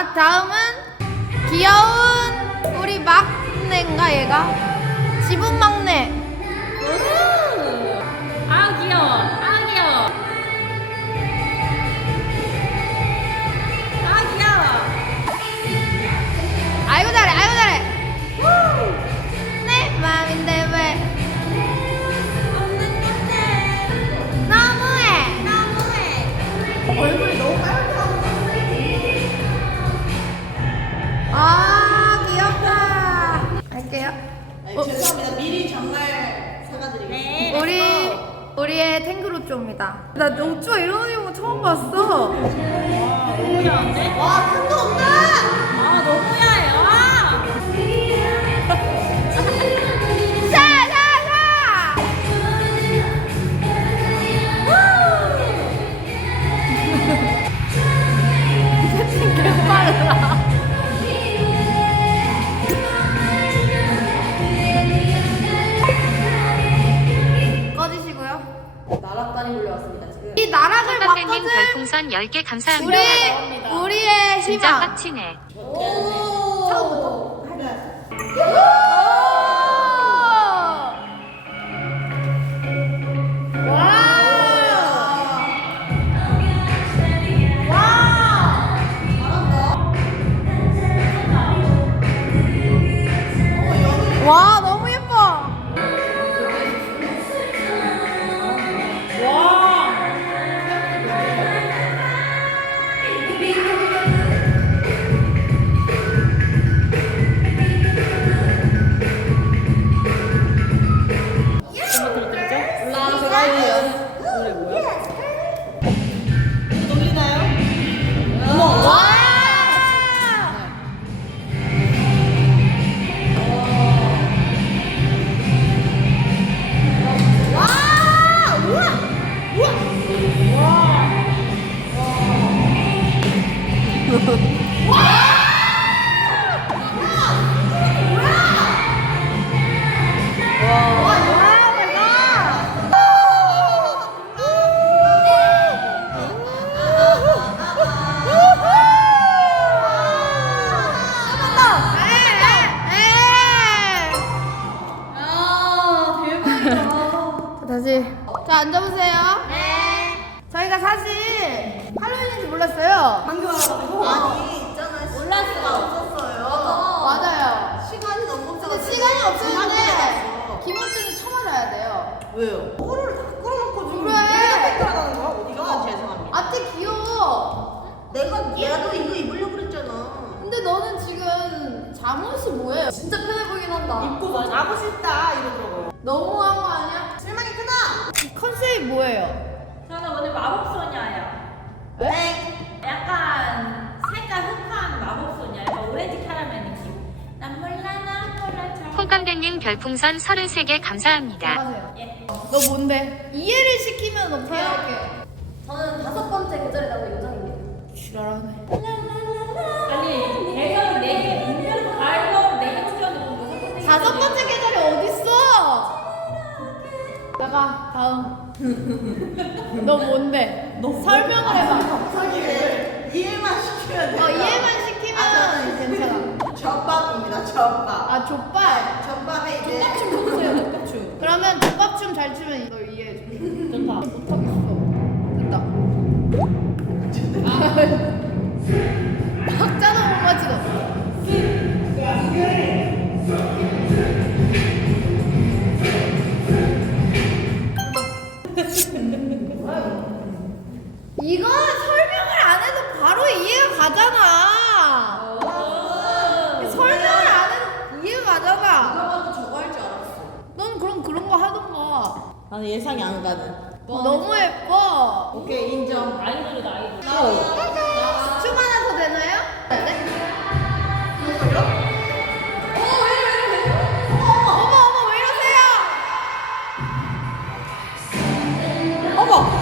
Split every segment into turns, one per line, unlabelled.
자, 다음은 귀여운 우리 막내인가 얘가? 지분 막내.
아 귀여워. 아 귀여워. 아 귀여워.
아이고 잘해, 아이고 잘해. 내 맘인데 왜
없는 건데.
너무해.
너무해.
얼굴이 너무 빨갛다. 아 귀엽다. 할게요.
죄송합니다. 미리 정말 사과드리겠습니다.
네.
우리의 탱그로쪼입니다. 나 오쭈가 이런 내용 처음 봤어.
너무 귀여운데?
와, 큰거 없다!
아 너무 야해요. 아.
자, 자, 자. 개빨라. 꺼지시고요.
나락다리 불려왔습니다, 지금.
이 나락을
선배님
바꿔준
별풍선 10개 감사합니다.
우리의
진짜
희망.
빡치네.
처음부터.
와 너무 예뻐.
놀리나요?
와. 다시. 자, 앉아보세요. 네. 저희가 사실 할로윈인지 몰랐어요.
방금 와가지고. 아니, 있잖아. 시간이 없었어요.
맞아요.
시간이 너무
근데
없어가지고.
시간이 없었는데
시간이
김원준은 쳐맞아야 돼요.
왜요? 코를 다 끌어놓고 지금
그래.
내가 뺏겨나가는 거야? 어디가? 죄송합니다.
앞뒤 귀여워.
내가 얘도 이거 입으려고 그랬잖아.
근데 너는 지금 잠옷이 뭐예요? 진짜 편해 보이긴 한다.
입고 자고 싶다 이러더라고요.
너무한 거 아니야?
실망이 크나?
이 컨셉이 뭐예요?
저는 오늘 마법소녀예요.
네.
약간 색깔 흑한 마법소녀. 약간 오렌지 카라멜 느낌. 난 몰라 잘.
콩감대님 별풍선 33개 감사합니다.
나가세요.
예.
너 뭔데? 이해를 시키면 너 표현할게.
저는 5번째 계절에 나온 요정입니다.
지랄하네.
아니 대선 4개 인별 가을로 4개 찍었는데
5번째 계절이 어딨어? 나가 다음. 너 뭔데? 너 설명을 해봐.
갑자기 왜 이해만 시키면 돼?
이해만 시키면 괜찮아.
젖밥입니다. 젖밥.
아 족발.
젖밥에 이제
그러면 족밥춤 잘 추면 너 이해해줘. 좋다. 못하겠어. 됐다. 박자도 못 맞추고. 이거 설명을 안 해도 바로 이해가 가잖아. 설명을 안 해도 이해가 가잖아.
나도 저거 할 줄 알았어.
넌 그럼 그런 거 하던가.
나는 예상이 안 가는.
너무 예뻐.
오케이 인정.
아이돌이다 아이돌.
춤 하나 더 되나요? 네? 어머 어머 왜 이러세요?
어머.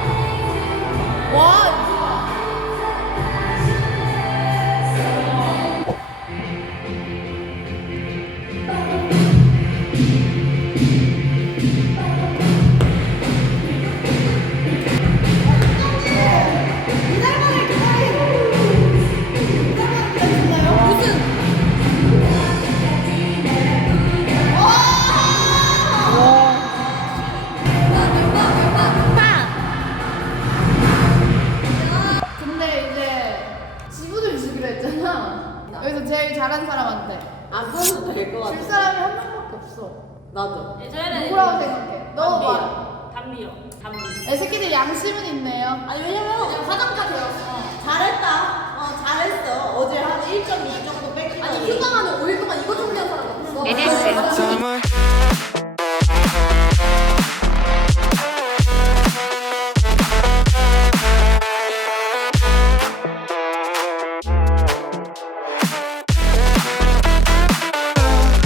와 여기서 제일 잘한 사람한테.
안 써도 될것 같아.
줄 사람이 한 명밖에 없어.
나도.
저희는
누구라고 생각해? 너 말.
담비요. 담비.
새끼들 양심은 있네요.
아니 왜냐면
화장까지 되었어.
잘했다. 잘했어. 어제 한 1.2 정도 뺏긴
아니 휴강하는 5일 동안 이거 준비한 사람 없어.
NS.
Summer